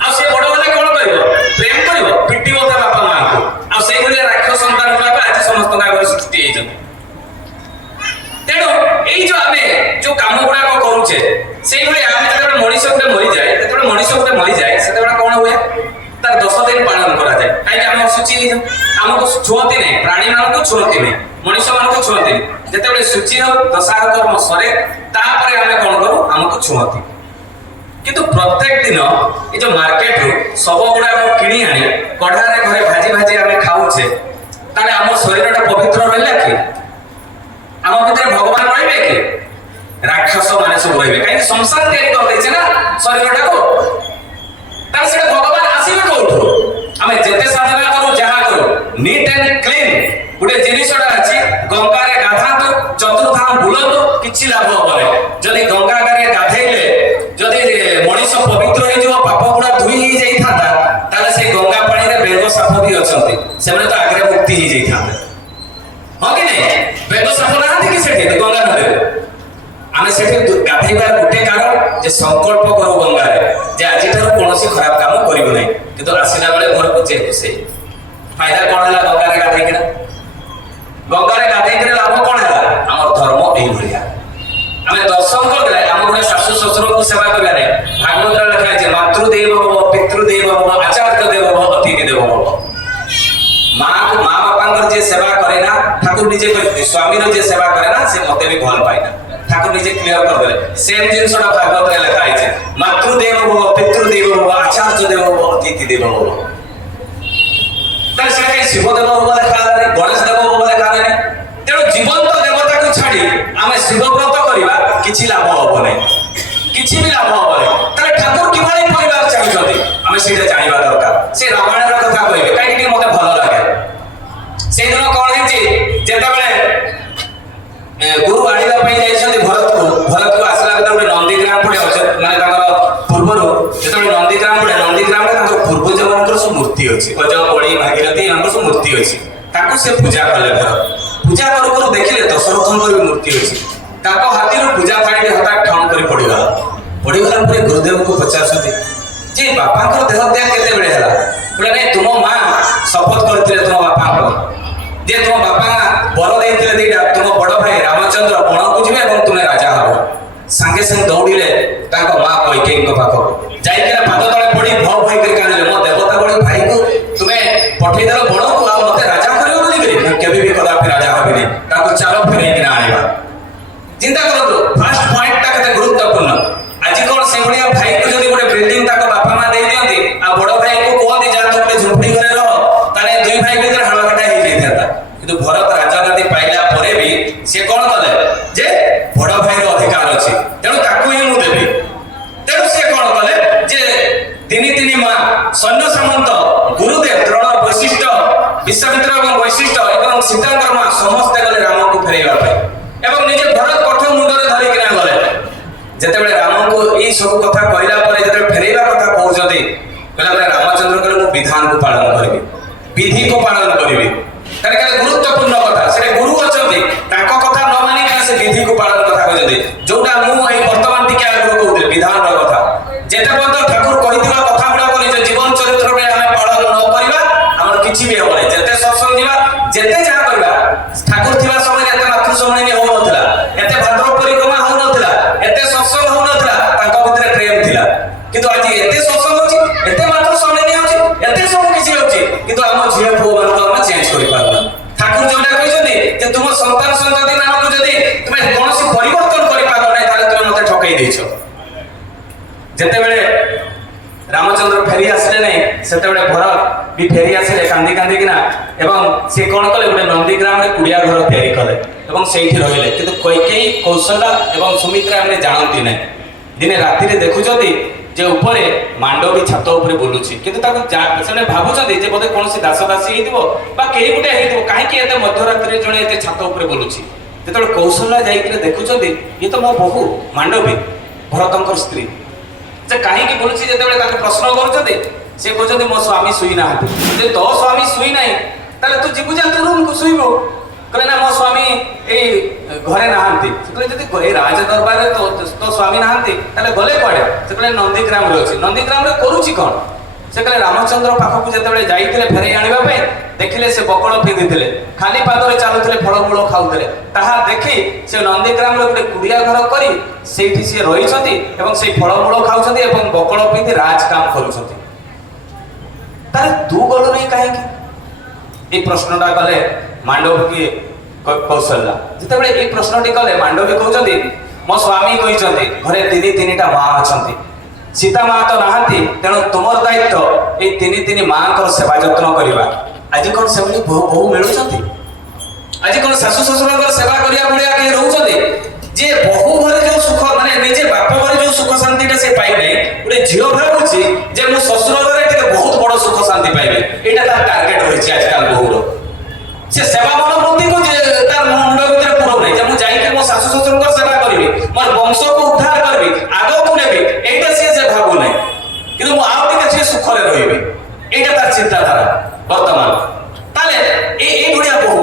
ଆଉ ସେ ବଡ ହେଲେ କଣ କରିବ? ପ୍ରେମ କରିବ, ପିଟିବ ତା ବାପା ମାଆଙ୍କୁ। ଆଉ ସେଇଭଳିଆ ରାକ୍ଷସ ସନ୍ତାନ ଗୁଡାକ ଆଜି ସମସ୍ତଙ୍କ ଆଗରେ ସୃଷ୍ଟି ହେଇଛନ୍ତି। ତେଣୁ ଏଇ ଯୋଉ ଆମେ ଯୋଉ କାମ ଗୁଡାକ କରୁଛେ ସେଇଭଳି ଆମେ ଯେତେବେଳେ ମଣିଷ ଗୋଟେ ମରିଯାଏ ସେତେବେଳେ କଣ ହୁଏ? ତାର 10 ଦିନ ପାଳନ କରାଯାଏ। କାହିଁକି? ଆମେ ଅଶୁଚି ହେଇଯାଉ, ଆମକୁ ଛୁଅନ୍ତି ନାହିଁ, ପ୍ରାଣୀ ମାନଙ୍କୁ ଛୁଅନ୍ତି ନାହିଁ, ମଣିଷ ମାନଙ୍କୁ ଛୁଅନ୍ତିନି। ଯେତେବେଳେ ଶୁଚି ହଉ ଦଶାହ କର୍ମ ସରେ ତାପରେ ଆମେ କଣ କରୁ? ଆମକୁ ଛୁଅନ୍ତି। କିନ୍ତୁ ପ୍ରତ୍ୟେକ ଦିନ ଏ ଯୋଉ ମାର୍କେଟରୁ ଶବ ଗୁଡାକ କିଣି ଆଣି କଢାରେ ଘରେ ଭାଜି ଭାଜି ଆମେ ଖାଉଛେ, ତାହେଲେ ଆମ ଶରୀରଟା ପବିତ୍ର ରହିଲା କି? ଆମ ଭିତରେ ଭଗବାନ ରହିବେ କି? ରାକ୍ଷସ ମାନେ ସବୁ ରହିବେ। କାହିଁକି? ସଂସାର ତିଆରି କରିଦେଇছে ନା ଶରୀରଟାକୁ। ତାହେଲେ ସେଟା ଭଗବାନ ଆସିବେ କୋଉଠୁ? ଆମେ ଯେତେ ସାଧନା କରୁ, ଯାହା କରୁ, ନିଟ୍ ଆଣ୍ଡ କ୍ଲିନ୍ ଗୋଟେ ଜିନିଷଟା ଅଛି। ଗଙ୍ଗାରେ ଗାଧାନ୍ତୁ, ଚତୁର୍ଧାମ ବୁଲନ୍ତୁ, କିଛି ଲାଭ ହବନି। ଯଦି ଗଙ୍ଗାରେ ଗାଧେଇଲେ ଯଦି ମଣିଷ ପବିତ୍ର ହେଇଯିବ, ପାପ ଗୁଡା ଧୋଇ ହେଇଯାଇଥାନ୍ତା, ତାହେଲେ ସେଇ ଗଙ୍ଗା ପାଣିରେ ବେଙ୍ଗ ସାପ ବି ଅଛନ୍ତି, ସେମାନେ ତ ଆଗରେ ମୁକ୍ତି ହେଇଯାଇଥାନ୍ତେ। ହଁ କି ନାଇଁ? ବେଙ୍ଗ ସାପ ନାହାନ୍ତି କି ସେଠି ଗଙ୍ଗା ନଦୀରେ? ଆମେ ସେଠି ଗାଧେଇବାର ଗୋଟେ କାରଣ ଯେ ସଂକଳ୍ପ କରୁ ଗଙ୍ଗାରେ ଯେ ଆଜିଠାରୁ କୌଣସି ଖରାପ କାମ କରିବୁ ନାହିଁ। କିନ୍ତୁ ଆସିଲା ବେଳେ ଘରକୁ ଯେହେତୁ ସେଇ ଫାଇଦା କଣ ହେଲା? ଗଙ୍ଗାରେ ଗାଧେଇକିନା ଲାଭ କଣ ହେଲା? ଆମର ଧର୍ମ ଏଇଭଳିଆ। ଆମେ ଦର୍ଶନ କରିଦେଲେ ଆମ ଗୋଟେ ଶାଶୁ ଶ୍ୱଶୁରଙ୍କୁ ସେବା କରିବା ନାହିଁ। ଭାଗବତରେ ଲେଖା ହେଇଛି ମାତୃଦେବ ଭବ, ପିତୃଦେବ ଭବ, ଆଚାର୍ଯ୍ୟ ଦେବ ଭବ, ଅତିଥି ଦେବ ଭବ। ମା ବାପାଙ୍କର ଯିଏ ସେବା କରେ ନା, ଠାକୁର ନିଜେ କହିଥିଲେ ସ୍ୱାମୀର ଯିଏ ସେବା କରେ ନା ସେ ମତେ ବି ଭଲ ପାଇନା। ଠାକୁର ନିଜେ କ୍ଲିୟର କରିଦେଲେ। ସେମ୍ ଜିନିଷଟା ଭାଗବତରେ ଲେଖା ହେଇଛି ମାତୃଦେବ ଭବ, ପିତୃଦେବ ଭବ, ଆଚାର୍ଯ୍ୟ ଦେବ ଭବ, ଅତିଥି ଦେବ ଭବ। ତାହେଲେ ସେଟା କାହିଁ ଶିବ ଦେବ ଭବ ଲେଖା ହେଲାନି, ଗଣେଶ ଦେବ ଭବ ଲେଖା ହେଲାନି? ତେଣୁ ଜୀବନ୍ତ ଦେବତାକୁ ଛାଡି ଆମେ ଶିବ ବ୍ରତ କରିବା କିଛି ଲାଭ ହବ ନାହିଁ, କିଛି ବି ଲାଭ ହବ ନାହିଁ। ତାହେଲେ ଠାକୁର କିଭଳି ପରିବାର ଚାହୁଁଛନ୍ତି ଆମେ ସେଇଟା ଜାଣିବା ଦରକାର। ସେ ରାମାୟଣର କଥା କହିବେ, କାହିଁକି? ଟିକେ ମତେ ଭଲ ଲାଗେ। সেই দিন কোন হইছি যেতবেলে গুরু আনিবা পাই যাইছন্তি ভরতକୁ আসলা বেলা ଗୋଟେ ନନ୍ଦୀଗ୍ରାମ ପଟେ ଅଛି ମାନେ ତାଙ୍କର ପୂର୍ବରୁ ଯେତେବେଳେ ନନ୍ଦୀଗ୍ରାମ ପଟେ ନନ୍ଦୀଗ୍ରାମରେ ତାଙ୍କର ପୂର୍ବଜମାନଙ୍କର ସବୁ ମୂର୍ତ୍ତି ଅଛି ଅଜ ବଳି ଭାଗୀରଥୀ ଏମାନଙ୍କର ସବୁ ମୂର୍ତ୍ତି ଅଛି ତାକୁ ସେ ପୂଜା କଲେ ଭରତ ପୂଜା କରୁ କରୁ ଦେଖିଲେ ଦଶରଥଙ୍କର ବି ମୂର୍ତ୍ତି ଅଛି ତାଙ୍କ ହାତୀରୁ ପୂଜା ଥାଳିରେ ହଠାତ୍ ଠଣ କରି ପଡ଼ିଗଲା ପରେ ଗୁରୁଦେବଙ୍କୁ ପଚାରୁଛନ୍ତି ଯେ ବାପାଙ୍କର ଦେହ ତ୍ୟାଗ କେତେବେଳେ ହେଲା ବୋଲେ ନାଇଁ ତୁମ ମା ଶପଥ କରିଥିଲେ ତୁମ ବାପାଙ୍କ ଯେ ତୁମ ବାପା ବର ଦେଇଥିଲେ ଦିଟା ତୁମ ବଡ଼ ଭାଇ ରାମଚନ୍ଦ୍ର ବଣକୁ ଯିବେ ଏବଂ ତୁମେ ରାଜା ହବ ସାଙ୍ଗେ ସାଙ୍ଗେ ଦୌଡ଼ିଲେ ତାଙ୍କ ମା କୈକେୟୀଙ୍କ ପାଖକୁ ଯାଇକିନା ପାଦ ତଳେ ପଡ଼ି ଭ ହୋଇକରି କାନ୍ଦିଲେ ମୋ ଦେବତା ଭଳି ଭାଇକୁ ତୁମେ ପଠେଇଦେଲ ବଣକୁ ଆଉ ମତେ ରାଜା କରିବ ବୋଲିକିରି ମୁଁ କେବେ ବି କଦାପି ରାଜା ହେବିନି ତାକୁ ଚାଲ ଫେରେଇକିନା ଆଣିବା ଚିନ୍ତା କରନ୍ତୁ ଫାର୍ଷ୍ଟ ପଏଣ୍ଟଟା କେତେ ଗୁରୁତ୍ୱପୂର୍ଣ୍ଣ ଆଜି କ'ଣ ସେଭଳିଆ ଭାଇକୁ ଯଦି ଗୋଟେ ବିଲ୍ଡିଂ ତାଙ୍କ ବାପା ମା ଦେଇ ଦିଅନ୍ତି ଆଉ ବଡ଼ ଭାଇକୁ କୁହନ୍ତି ଯାହା ତୁ ଗୋଟେ ଝୁମ୍ପଡ଼ି ଘରେ ରହ ତାହେଲେ ଦୁଇ ଭାଇ ଭିତରେ ହାଳଘାଟା ହେଇଯାଇଥାନ୍ତା କିନ୍ତୁ ଭରତ ରାଜଗାଦି ପାଇଲା ପରେ ବି ସେ କ'ଣ କଲେ ଯେ ବଡ଼ ଭାଇର ଅଧିକାର ଅଛି ତେଣୁ ତାକୁ ହିଁ ମୁଁ ଦେବି ତେଣୁ ସେ କ'ଣ କଲେ ଯେ ତିନି ମା ସୈନ୍ୟ ସାମନ୍ତ ଗୁରୁଦେବ ଦ୍ରୋଣ ବୈଶିଷ୍ଠ ବିଶ୍ୱାମିତ୍ର ଏବଂ ବୈଶିଷ୍ଠ ଏବଂ ସୀତାଙ୍କର ମା ସମସ୍ତେ ଗଲେ ରାମକୁ ଫେରାଇବା ପାଇଁ ଏବଂ ନିଜେ ଭରତ କଠ ମୁଣ୍ଡରେ ଧରିକିନା ଗଲେ ଯେତେବେଳେ ରାମଙ୍କୁ ଏଇ ସବୁ କଥା କହିଲା ପରେ ଯେତେବେଳେ ଫେରାଇବା କଥା କହୁଛନ୍ତି କହିଲା ରାମଚନ୍ଦ୍ର କହିଲେ ମୁଁ ବିଧାନକୁ ପାଳନ କରିବି ବିଧିକୁ ପାଳନ କରିବି କାରଣ ଗୁରୁତ୍ୱପୂର୍ଣ୍ଣ କଥା ସେଟା ଗୁରୁ ଅଛନ୍ତି ତାଙ୍କ କଥା ନ ମାନିକି ସେ ବିଧିକୁ ପାଳନ କଥା କହିଛନ୍ତି ଯୋଉଟା ମୁଁ ଏଇ ବର୍ତ୍ତମାନ ଟିକେ ଆଗରୁ କହୁଥିଲି ବିଧାନର କଥା ଯେତେ ପର୍ଯ୍ୟନ୍ତ ଠାକୁର କହିଥିବା କଥା ଗୁଡାକ ନିଜ ଜୀବନ ଚରିତ୍ରରେ ଆମେ ପାଳନ ନ କରିବା ଆମର କିଛି ବି ହବ ନାହିଁ ଯେତେ ସତ୍ସଙ୍ଗ ଯିବା ଯେତେ ଯାହା କରିବା ଠାକୁର ଥିବା ସମୟରେ ଏତେ ମାତୃ ସମ୍ମିଳନୀ ହଉନଥିଲା ଏତେ ଭାଦ୍ରବ ପରିକ୍ରମା ହଉନଥିଲା ଏତେ ସତ୍ସଙ୍ଗ ହଉନଥିଲା ତାଙ୍କ ଭିତରେ ପ୍ରେମ ଥିଲା କିନ୍ତୁ ଆଜି ଏତେ ସତ୍ସଙ୍ଗ ହଉଛି ଏତେ ମାତୃ ସମ୍ମିଳନୀ ହଉଛି ଏତେ ସବୁ କିଛି ହଉଛି କିନ୍ତୁ ଆମ ଝିଅ ପୁଅ ମାନଙ୍କୁ ଆମେ ଚେଞ୍ଜ କରିପାରୁନା ଠାକୁର ଯୋଉଟା କହିଛନ୍ତି ଯେ ତୁମ ସନ୍ତାନ ସନ୍ତତି ମାନଙ୍କୁ ଯଦି ତୁମେ କୌଣସି ପରିବର୍ତ୍ତନ କରିପାର ନାହିଁ ତାହେଲେ ତୁମେ ମତେ ଠକେଇ ଦେଇଛ ଯେତେବେଳେ ରାମଚନ୍ଦ୍ର ଫେରି ଆସିଲେ ନାହିଁ ସେତେବେଳେ ଭରତ ବି ଫେରି ଆସିଲେ କାନ୍ଦି କାନ୍ଦିକିନା ଏବଂ ସେ କ'ଣ କଲେ ଗୋଟେ ନନ୍ଦୀଗ୍ରାମରେ କୁଡ଼ିଆ ଘର ତିଆରି କଲେ ଏବଂ ସେଇଠି ରହିଲେ କିନ୍ତୁ କୈକେୟୀ କୌଶଲ୍ୟା ଏବଂ ସୁମିତ୍ରା ଏମାନେ ଜାଣନ୍ତି ନାହିଁ ଦିନେ ରାତିରେ ଦେଖୁଛନ୍ତି ଯେ ଉପରେ ମାଣ୍ଡବୀ ଛାତ ଉପରେ ବୁଲୁଛି କିନ୍ତୁ ତାକୁ ସେମାନେ ଭାବୁଛନ୍ତି ଯେ ବୋଧେ କୌଣସି ଦାସ ଦାସୀ ହେଇଥିବ ବା କେହି ଗୋଟେ ହେଇଥିବ କାହିଁକି ଏତେ ମଧ୍ୟରାତ୍ରିରେ ଜଣେ ଏତେ ଛାତ ଉପରେ ବୁଲୁଛି ଯେତେବେଳେ କୌଶଲ୍ୟା ଯାଇକିରି ଦେଖୁଛନ୍ତି ଇଏ ତ ମୋ ବୋହୂ ମାଣ୍ଡବୀ ଭରତଙ୍କର ସ୍ତ୍ରୀ ଯେ କାହିଁକି ବୁଲୁଛି ଯେତେବେଳେ ତାକୁ ପ୍ରଶ୍ନ କରୁଛନ୍ତି ସେ କହୁଛନ୍ତି ମୋ ସ୍ୱାମୀ ଶୋଇନାହାନ୍ତି ଯଦି ତୋ ସ୍ୱାମୀ ଶୋଇ ନାହିଁ ତାହେଲେ ତୁ ଯିବୁ ଯା ତୋ ରୁମକୁ ଶୋଇବୁ କହିଲେ ନା ମୋ ସ୍ୱାମୀ ଏଇ ଘରେ ନାହାନ୍ତି ସେ କହିଲେ ଯଦି ଏଇ ରାଜ ଦରବାରରେ ତୋ ସ୍ୱାମୀ ନାହାନ୍ତି ତାହେଲେ ଗଲେ କୁଆଡ଼େ ସେ କହିଲେ ନନ୍ଦୀଗ୍ରାମରେ ଅଛି ନନ୍ଦୀଗ୍ରାମରେ କରୁଛି କ'ଣ ସେ କହିଲେ ରାମଚନ୍ଦ୍ର ପାଖକୁ ଯେତେବେଳେ ଯାଇଥିଲେ ଫେରେଇ ଆଣିବା ପାଇଁ ଦେଖିଲେ ସେ ବକଳ ପିନ୍ଧିଥିଲେ ଖାଲି ପାଦରେ ଚାଲୁଥିଲେ ଫଳମୂଳ ଖାଉଥିଲେ ତାହା ଦେଖି ସେ ନନ୍ଦୀଗ୍ରାମରେ ଗୋଟେ କୁଡ଼ିଆ ଘର କରି ସେଇଠି ସିଏ ରହିଛନ୍ତି ଏବଂ ସେଇ ଫଳମୂଳ ଖାଉଛନ୍ତି ଏବଂ ବକଳ ପିନ୍ଧି ରାଜ କାମ କରୁଛନ୍ତି ତାହେଲେ ତୁ ଗଲୁ ନାହିଁ କାହିଁକି এই প্রশ্নটা কলে মান্ডবী কৌশল্যা যেতবে এই প্রশ্নটি কলে মান্ডবী কৌଛନ୍ତି ମୋ ସ୍ୱାମୀ କହିଛନ୍ତି ଘରେ ତିନିଟା ମା ଅଛନ୍ତି ସୀତା ମା ତ ନାହାନ୍ତି ତେଣୁ ତୁମର ଦାୟିତ୍ୱ ଏଇ ତିନି ମାଙ୍କର ସେବା ଯତ୍ନ କରିବା ଆଜି କ'ଣ ସେଭଳି ବୋହୂ ମିଳୁଛନ୍ତି ଆଜି କ'ଣ ଶାଶୁ ଶ୍ୱଶୁରଙ୍କର ସେବା କରିବା ଭଳିଆ କେହି ରହୁଛନ୍ତି ଯେ ବହୁ ଘରେ ଯୋଉ ସୁଖ ମାନେ ନିଜେ ବାପ ଘରେ ଯୋଉ ସୁଖ ଶାନ୍ତିଟା ସେ ପାଇବେ ଗୋଟେ ଝିଅ ଭାବୁଛି ଯେ ମୁଁ ଶ୍ୱଶୁର ଘରେ ଟିକେ ବହୁତ ବଡ଼ ସୁଖ ଶାନ୍ତି ପାଇବେ ଏଇଟା ତାର ଟାର୍ଗେଟ ରହିଛି ଆଜିକାଲ ବହୁର ସେ ସେବା ମନୋବୃତ୍ତିକୁ ତାର ମୁଣ୍ଡ ଭିତରେ ପୁରଉ ନାହିଁ ଯେ ମୁଁ ଯାଇକି ମୋ ଶାଶୁ ଶ୍ୱଶୁରଙ୍କର ସେବା କରିବି ମୋର ବଂଶକୁ ଉଦ୍ଧାର କରିବି ଆଗକୁ ନେବି ଏଇଟା ସେ ଭାବୁନାହିଁ କିନ୍ତୁ ମୁଁ ଆଉ ଟିକେ ସେ ସୁଖରେ ରହିବି ଏଇଟା ତାର ଚିନ୍ତାଧାରା ବର୍ତ୍ତମାନ ତାହେଲେ ଏଇ ଭଳିଆ ବହୁ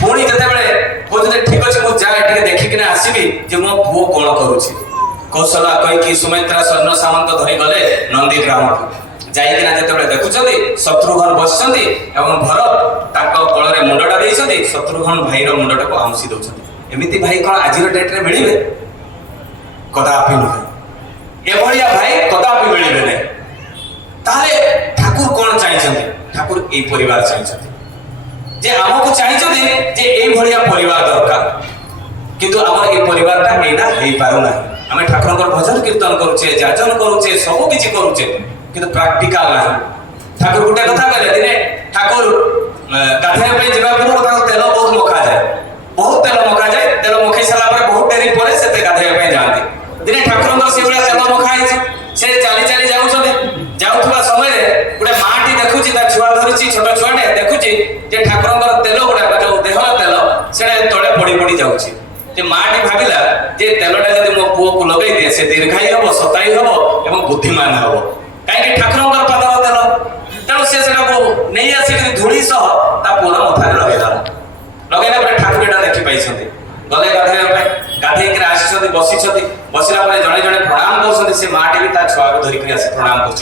ପୁଣି ଯେତେବେଳେ କହୁଛନ୍ତି ଠିକ ଅଛି ମୁଁ ଯାଏ ଟିକେ ଦେଖିକିନା ଆସିବି ଯେ ମୋ ପୁଅ କ'ଣ କରୁଛି କୌଶଲ୍ୟା କହିକି ସୁମିତ୍ରା ସୈନ୍ୟ ସାମନ୍ତ ଧରି ଗଲେ ନନ୍ଦୀଗ୍ରାମକୁ ଯାଇକିନା ଯେତେବେଳେ ଦେଖୁଛନ୍ତି ଶତ୍ରୁଘ୍ନ ବସିଛନ୍ତି ଏବଂ ଭରତ ତାଙ୍କ କୋଳରେ ମୁଣ୍ଡଟା ଦେଇଛନ୍ତି ଶତ୍ରୁଘ୍ନ ଭାଇର ମୁଣ୍ଡଟାକୁ ଆଉଁସି ଦେଉଛନ୍ତି ଏମିତି ଭାଇ କ'ଣ ଆଜିର ଡେଟ୍ରେ ମିଳିବେ କଦାପି ନୁହେଁ ଏଭଳିଆ ଭାଇ କଦାପି ମିଳିବେ ନାହିଁ ତାହେଲେ ଠାକୁର କ'ଣ ଚାହିଁଛନ୍ତି ଠାକୁର ଏଇ ପରିବାର ଚାହିଁଛନ୍ତି ଯେ ଆମକୁ ଚାହିଁଛନ୍ତି ଯେ ଏଇଭଳିଆ ପରିବାର ଦରକାର କିନ୍ତୁ ଆମର ଏଇ ପରିବାରଟା ଏଇଟା ହେଇପାରୁନାହିଁ ଆମେ ଠାକୁରଙ୍କର ଭଜନ କୀର୍ତ୍ତନ କରୁଛେ ଯାଜନ କରୁଛେ ସବୁ କିଛି କରୁଛେ କିନ୍ତୁ ପ୍ରାକ୍ଟିକାଲ ନାହିଁ ଠାକୁର ଗୋଟେ କଥା କହିଲେ ଦିନେ ଠାକୁର ଗାଧୋଇବା ପାଇଁ ଯିବା ପୂର୍ବରୁ ତାଙ୍କ ତେଲ ବହୁତ ମକାଯାଏ ବହୁତ ତେଲ ମକାଯାଏ ତେଲ ମକେଇ ସାରିଲା ପରେ ବହୁତ ଡେରି ପରେ ସେ ଗାଧୋଇବା ପାଇଁ ଯାଆନ୍ତି ଦିନେ ଠାକୁରଙ୍କର ସେଇଭଳିଆ ତେଲ ମକା ହେଇଛି ସେ ଚାଲି ଚାଲି ଯାଉଛନ୍ତି ଯାଉଥିବା ସମୟରେ ଗୋଟେ ମାଟି ଦେଖୁଛି ତା ଛୁଆ ଧରିଛି ଛୋଟ ଛୁଆଟେ ଦେଖୁଛି ଯେ ଠାକୁରଙ୍କର ତେଲ ଗୋଟେ से दीर्घायु हम शतायु हम एवं बुद्धिमान हम कहीं ठाकुर पादर देल तेणु सी नहीं आसिक धूली सह पुअर मथार लगे ठाकुर एटा देखी पाई गले गाधोवा गाधे बसी बसला जड़े जड़े प्रणाम कर माटी भी छुआ को धरिक प्रणाम कर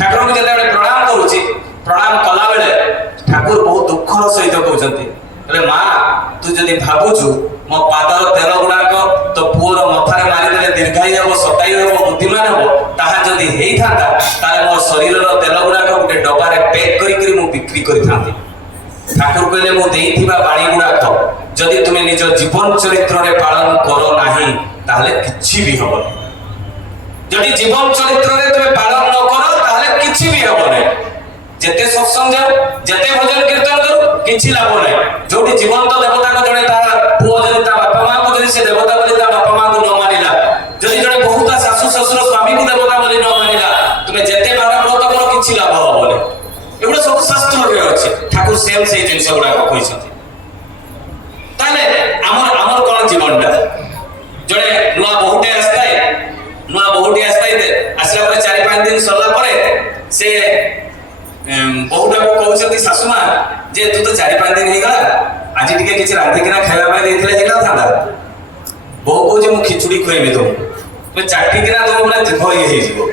ठाकुर को जो प्रणाम करुच्ची प्रणाम कला बेले ठाकुर बहुत दुखर सहित कहते माँ तू जदि भावुचु मो पादर तेल गुड़ाक तो पुअर मथार मारिदे दीर्घायु हम शतायु हम बुद्धिमान हम ताहा जदि हेइथांता ताले मो शरीर तेल गुड़ाक गोटे डबारे पैक करिकरी मु बिक्री करिथांती ठाकुर कहले मो देइथिबा बाणी गुड़ाक जदि तुमे निज जीवन चरित्र रे पालन करो नाही ताहले किछि भी हबो जदि जीवन चरित्र रे तुमे पालन न करो ताहले किछि भी हबो नै जेते सत्संग जाओ जेते भजन कीर्तन करो किछि लाभ नै जोटी जीवंत देवता को जने तार पुओ जने ता बापा मां को जने से देवता बोली ता बापा मां को न मानिला जदि जने बहुता सासु ससुर स्वामी को देवता बोली न मानिला तुमे जेते बार व्रत करो किछि लाभ हबो नै एगुडा सब शास्त्र रे अछि ठाकुर सेम से जिंस गुडा को कहिसथि ताले हमर कोन जीवनटा जने नुआ बहुटे आस्ताय आसला पर 4-5 दिन सरला परे से बहुटा को कहउछथि सासुमा जे तू तो 4-5 दिन हे गला आज टिके किछ रांधी किना खाइबा में देथिले जिला थांदा बहु को जे मु खिचुडी खोइबे तो चाटी किना तो हमरा जिभ हे जिवो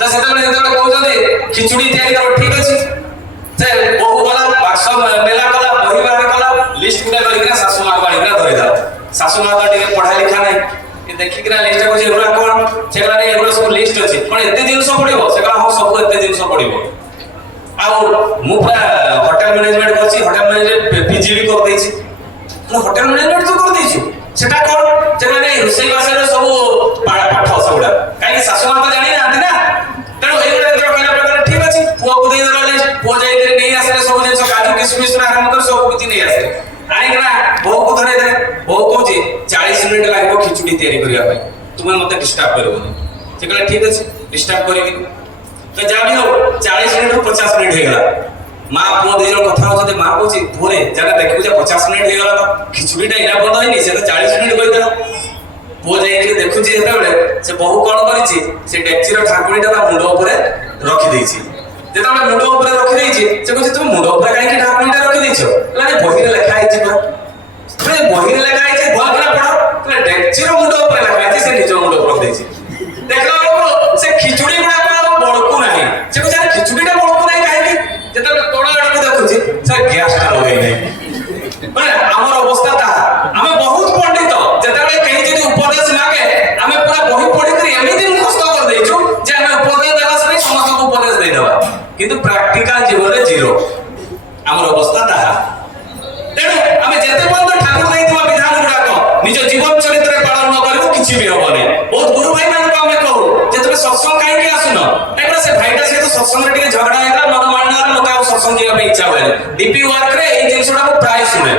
त सेतबे कहउछथि खिचुडी तयारी करो ठीक अछि से बहु गला बाक्स मेला कला बही बाहर कला लिस्ट गुडा करिकना सासुमा बाड़ीना धरि दा सासुमा तो टिके पढ़ा लिखा नै ये देखि किना लिस्ट को जे एगुडा कोन सेगला नै एगुडा सब लिस्ट अछि पण एते जिंस पडिबो सेगला हो सब एते जिंस पडिबो आउ मु पूरा होटल मैनेजमेंट करछि होटल मैनेजमेंट पीजी भी कर देछि होटल मैनेजमेंट तो कर देछु सेटा कोन जेना नै रुसई भाषा सब पाठ सबुडा काई सासु मां तो जानि नांती ना तेणु एगुडा तो कहला प्रकार ठीक अछि पुओ को देइ देला लिस्ट पुओ जाई करे नै आसे सब जिंस काजू किशमिश आरंभ कर सब किछि नै आसे आनी करा बहु को धरे दे बहु को जे 40 मिनिट लागबो खिचुडी तयारी करिया पई तुमे मते डिस्टर्ब करबो से कहला ठीक अछि डिस्टर्ब करिबी तो जा भी हो 40 मिनिट 50 मिनिट हे गला मां पुओ देजो कथा होते मां कहूची पुरे जरा देखु जे 50 मिनिट हे गला तो खिचुडीटा इना बंद होइनी से तो 40 मिनिट कइदा पुओ जाई के देखुची हेता बेले से बहु कोन करिची से डेक्ची रो ठाकुरीटा ता मुंडो ऊपर रखि देइची जेता बेले मुंडो ऊपर रखि देइची से कहूची तुम मुंडो ऊपर काहे कि ठाकुरीटा रखि देइछो लाने बही रे लेखा आइची तो बही रे लेखा आइची भल करा पढो तो डेक्ची रो मुंडो ऊपर लेखा आइची से निजो मुंडो ऊपर देइची देखला से खिचुडी गुडा बड़कू नहीं से कुछ खिचुडीटा बड़कू नहीं काहे कि जेता तोड़ आड़ को देखुची से गैसटा लगे नहीं माने हमर अवस्था ता हमें बहुत पंडित जेता कहीं जदी उपदेश मागे हमें पूरा बही पढ़ी कर एमिति मुखस्त कर देछु जे हमें उपदेश देला से समस्त को उपदेश दे देबा किंतु प्रैक्टिकल जीवन रे जीरो हमर अवस्था ता तेणु हमें जेते बंद ठाकुर दैथिबा विधान गुडा को निज जीवन चरित्र पालन न करबो किछि भी होबने बहुत गुरु भाई मान को हमें कहू जे तुमे सत्संग काहे के आसुनो एकरा से भाईटा से तो सत्संग रे टिके झगड़ा हेला मन मानना मते आ सत्संग जीवा पे इच्छा होय डीपी वर्क रे ए जिंसडा को प्राय सुने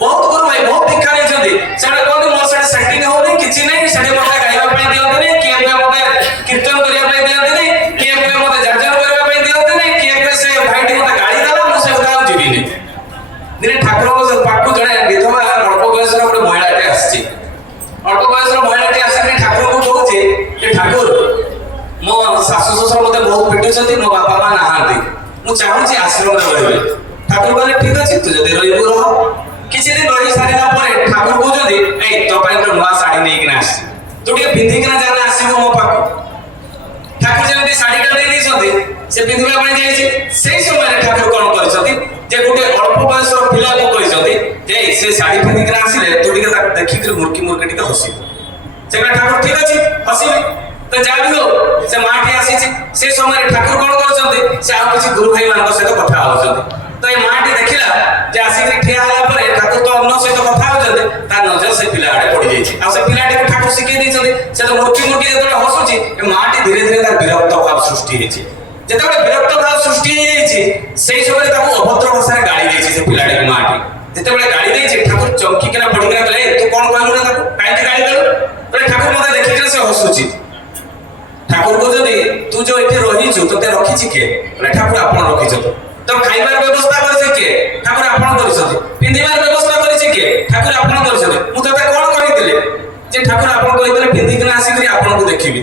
बहुत गुरु भाई बहुत दीक्षा नै जदी सेडा कोन मोर सेडा सेटिंग होनी किछि नै सेडे मते गाइबा पे दियंते नै के पे मते कीर्तन करिया पे दियंते नै के पे मते जर्जन करिया पे दियंते नै के पे से भाईटी मते गाड़ी देला मु से उठाउ जीवी नै दिने ठाकुर को पाकु जणे विधवा अल्प बयस रो गोटे महिलाटे आछि अल्प बयस रो महिलाटे आछि ठाकुर को कहूची कि ठाकुर मो सासु ससुर मते बहुत पिटुछथि मो बापा मां नाहांती मु चाहूची आश्रम रे रहबे ठाकुर कहले ठीक अछि तू जदि रहबो रह किछि दिन रहि सारिला परे ठाकुर को जदि ए तो पाइ तो नुआ साड़ी नै कि आसी तू टिके पिंधि कि जाना आसीबो मो पाक ठाकुर जदि साड़ीटा नै दिसथि से पिंधिबा पय जाईछि सेही समय ठाकुर कोन करछथि जे गुटे अल्प बयस रो पिला को कहिसथि जे से साड़ी पिंधि कि आसीले तू टिके देखि कि मुर्की मुर्की टिके हसी से ठाकुर ठीक अछि हसीबे तो जा भी हो से माटी आसी से समय ठाकुर कोन करछथि से आ किछि गुरु भाई मान सहित कथा होछथि तो ए माटी देखिला जे आसी के ठिया होला परे ठाकुर तो अन्य सहित कथा होछथि ता नजर से पिला आडे पड़ी जाईछि आ से पिलाटी को ठाकुर सिखे दैछथि से तो मुर्की मुर्की जेतोला हसुछि ए माटी धीरे धीरे तार विरक्त भाव सृष्टि हेछि जेतोले विरक्त भाव सृष्टि हे जाईछि सेही समय ताको अभद्र भाषा रे गाली दैछि से पिलाटी को माटी जेतोले गाली दैछि ठाकुर चमकी केना पड़ी केना कहले तू कोन कहलु ना ताको काहे गाली देलु तो ठाकुर मते देखि के से हसुछि ठाकुर को जदि तू जो एथे रहिछु तते रखिछि के बोले ठाकुर आपण रखिछ तो खाइबार व्यवस्था करछे के ठाकुर आपण करिसथि पिंधिबार व्यवस्था करिछि के ठाकुर आपण करिसथि मु तते कोन कहि दिले जे ଠାକୁର ଆପଣ କହିଥିଲେ ପିନ୍ଧିକିନା ଆସିକରି ଆପଣଙ୍କୁ ଦେଖିବି।